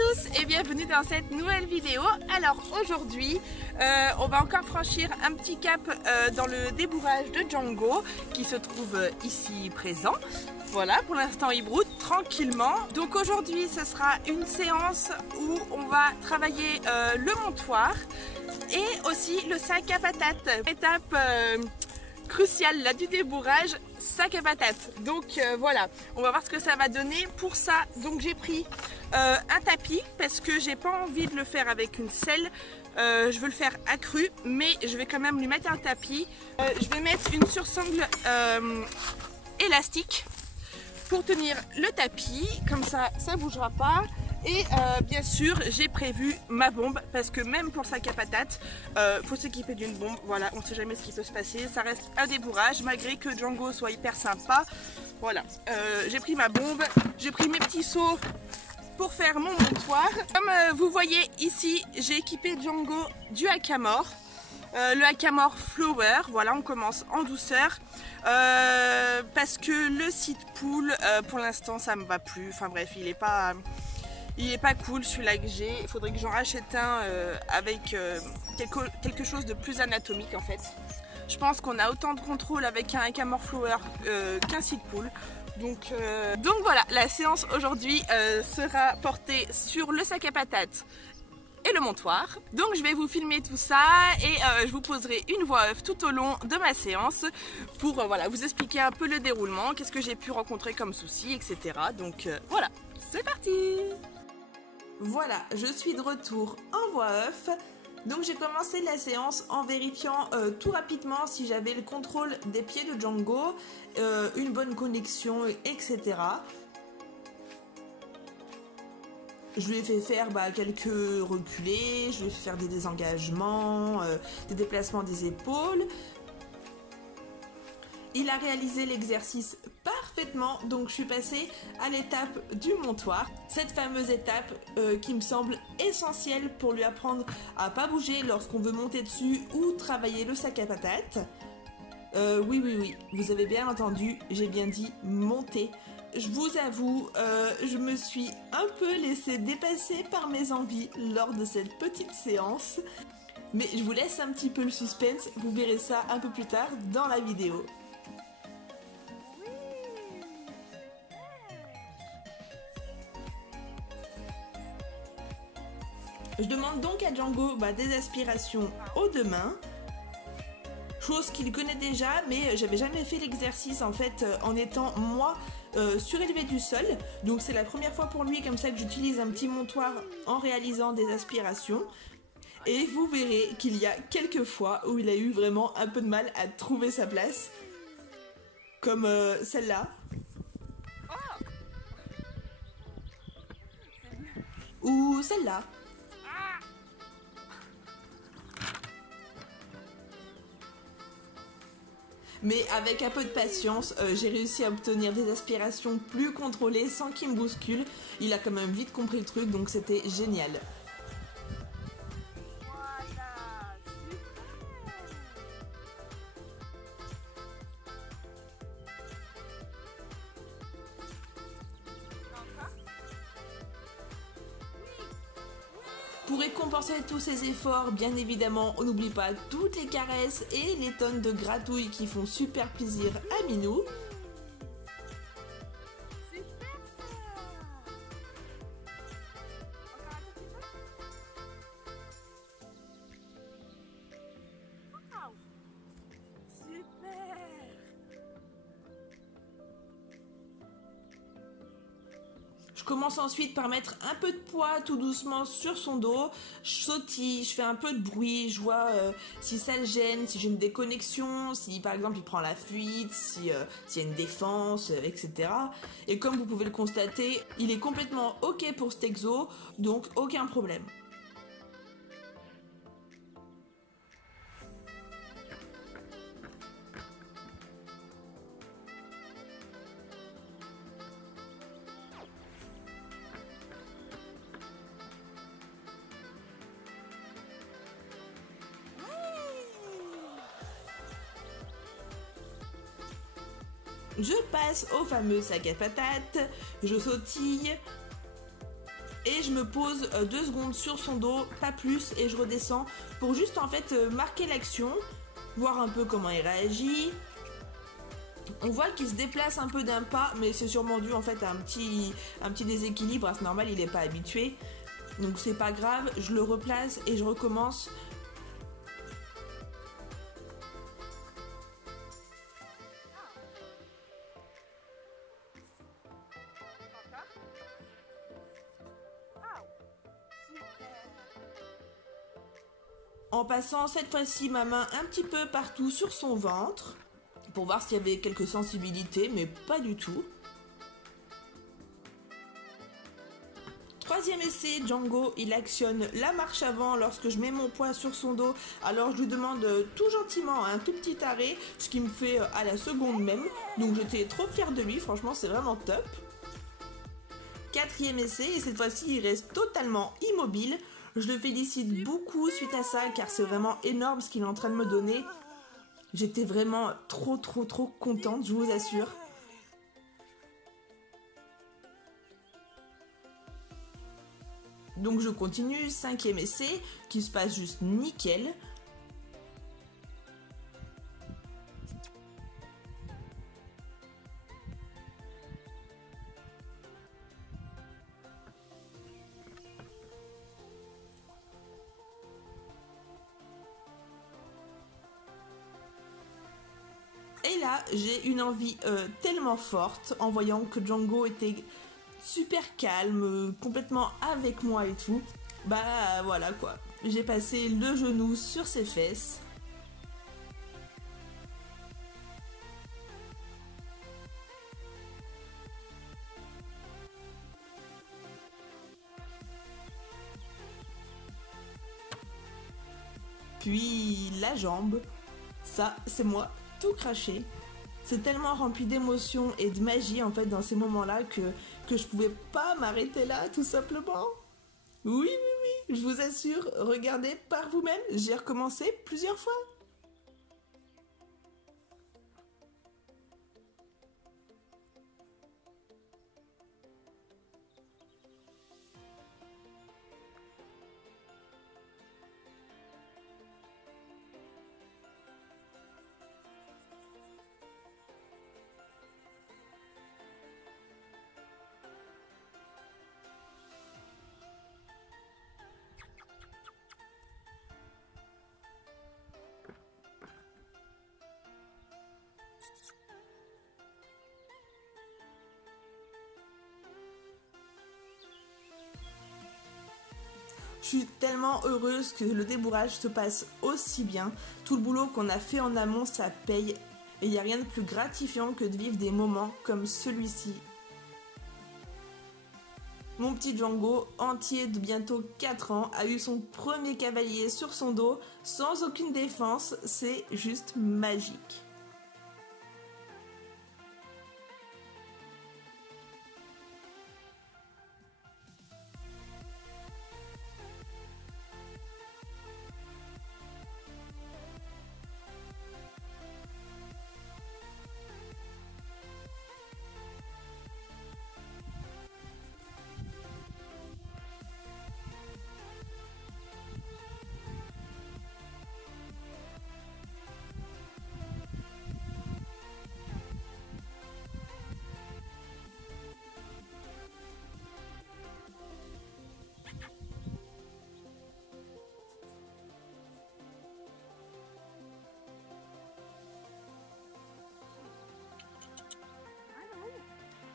tous et bienvenue dans cette nouvelle vidéo. Alors aujourd'hui on va encore franchir un petit cap dans le débourrage de Django qui se trouve ici présent. Voilà, pour l'instant il broute tranquillement. Donc aujourd'hui ce sera une séance où on va travailler le montoir et aussi le sac à patates. Étape cruciale là du débourrage, sac à patates. Donc voilà, on va voir ce que ça va donner. Pour ça, donc j'ai pris un tapis parce que j'ai pas envie de le faire avec une selle. Je veux le faire accru, mais je vais quand même lui mettre un tapis. Je vais mettre une sursangle élastique pour tenir le tapis, comme ça, ça bougera pas. Et bien sûr, j'ai prévu ma bombe parce que même pour le sac à patates, faut s'équiper d'une bombe. Voilà, on ne sait jamais ce qui peut se passer. Ça reste un débourrage malgré que Django soit hyper sympa. Voilà, j'ai pris ma bombe, j'ai pris mes petits seaux pour faire mon montoir. Comme vous voyez ici, j'ai équipé Django du hackamore. Le hackamore flower, voilà, on commence en douceur parce que le seed pool pour l'instant ça me va plus. Enfin bref, il est pas cool celui-là que j'ai. Il faudrait que j'en rachète un avec quelque chose de plus anatomique en fait. Je pense qu'on a autant de contrôle avec un hackamore flower qu'un seed pool. Donc voilà, la séance aujourd'hui sera portée sur le sac à patates et le montoir. Donc je vais vous filmer tout ça et je vous poserai une voix off tout au long de ma séance pour voilà, vous expliquer un peu le déroulement, qu'est-ce que j'ai pu rencontrer comme soucis, etc. Donc voilà, c'est parti! Voilà, je suis de retour en voix off. Donc j'ai commencé la séance en vérifiant tout rapidement si j'avais le contrôle des pieds de Django, une bonne connexion, etc. Je lui ai fait faire quelques reculés, je lui ai fait faire des désengagements, des déplacements des épaules. Il a réalisé l'exercice parfaitement, donc je suis passée à l'étape du montoir. Cette fameuse étape qui me semble essentielle pour lui apprendre à pas bouger lorsqu'on veut monter dessus ou travailler le sac à patates. Oui, vous avez bien entendu, j'ai bien dit monter. Je vous avoue, je me suis un peu laissée dépasser par mes envies lors de cette petite séance. Mais je vous laisse un petit peu le suspense, vous verrez ça un peu plus tard dans la vidéo. Je demande donc à Django des aspirations aux deux mains, chose qu'il connaît déjà, mais j'avais jamais fait l'exercice en fait en étant moi surélevé du sol. Donc c'est la première fois pour lui comme ça que j'utilise un petit montoir en réalisant des aspirations. Et vous verrez qu'il y a quelques fois où il a eu vraiment un peu de mal à trouver sa place, comme celle-là. Ou celle-là. Mais avec un peu de patience, j'ai réussi à obtenir des aspirations plus contrôlées sans qu'il me bouscule. Il a quand même vite compris le truc, donc c'était génial. Pour récompenser tous ces efforts, bien évidemment, on n'oublie pas toutes les caresses et les tonnes de gratouilles qui font super plaisir à Minou. Je commence ensuite par mettre un peu de poids tout doucement sur son dos, je sautille, je fais un peu de bruit, je vois si ça le gêne, si j'ai une déconnexion, si par exemple il prend la fuite, s'il y a une défense, etc. Et comme vous pouvez le constater, il est complètement ok pour cet exo, donc aucun problème. Je passe au fameux sac à patates, je sautille, et je me pose 2 secondes sur son dos, pas plus, et je redescends pour juste en fait marquer l'action, voir un peu comment il réagit. On voit qu'il se déplace un peu d'un pas, mais c'est sûrement dû en fait à un petit déséquilibre. C'est normal, il n'est pas habitué. Donc c'est pas grave, je le replace et je recommence. En passant cette fois-ci ma main un petit peu partout sur son ventre, pour voir s'il y avait quelques sensibilités, mais pas du tout. Troisième essai, Django, il actionne la marche avant lorsque je mets mon poids sur son dos. Alors je lui demande tout gentiment un tout petit arrêt, ce qui me fait à la seconde même. Donc j'étais trop fière de lui, franchement c'est vraiment top. Quatrième essai, et cette fois-ci il reste totalement immobile. Je le félicite beaucoup suite à ça, car c'est vraiment énorme ce qu'il est en train de me donner. J'étais vraiment trop contente, je vous assure. Donc je continue, 5e essai, qui se passe juste nickel. Et là, j'ai une envie tellement forte en voyant que Django était super calme, complètement avec moi et tout. Bah voilà quoi, j'ai passé le genou sur ses fesses. Puis la jambe, ça c'est moi tout craché. C'est tellement rempli d'émotions et de magie en fait dans ces moments-là que je pouvais pas m'arrêter là tout simplement. Oui, je vous assure, regardez par vous-même, j'ai recommencé plusieurs fois. Je suis tellement heureuse que le débourrage se passe aussi bien. Tout le boulot qu'on a fait en amont, ça paye. Et il n'y a rien de plus gratifiant que de vivre des moments comme celui-ci. Mon petit Django, entier de bientôt 4 ans, a eu son premier cavalier sur son dos, sans aucune défense, c'est juste magique.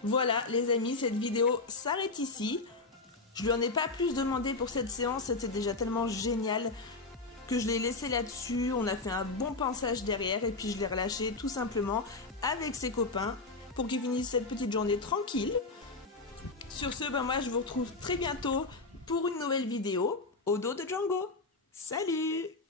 Voilà les amis, cette vidéo s'arrête ici. Je lui en ai pas plus demandé pour cette séance, c'était déjà tellement génial que je l'ai laissé là-dessus. On a fait un bon pinçage derrière et puis je l'ai relâché tout simplement avec ses copains pour qu'ils finissent cette petite journée tranquille. Sur ce, ben moi je vous retrouve très bientôt pour une nouvelle vidéo au dos de Django. Salut!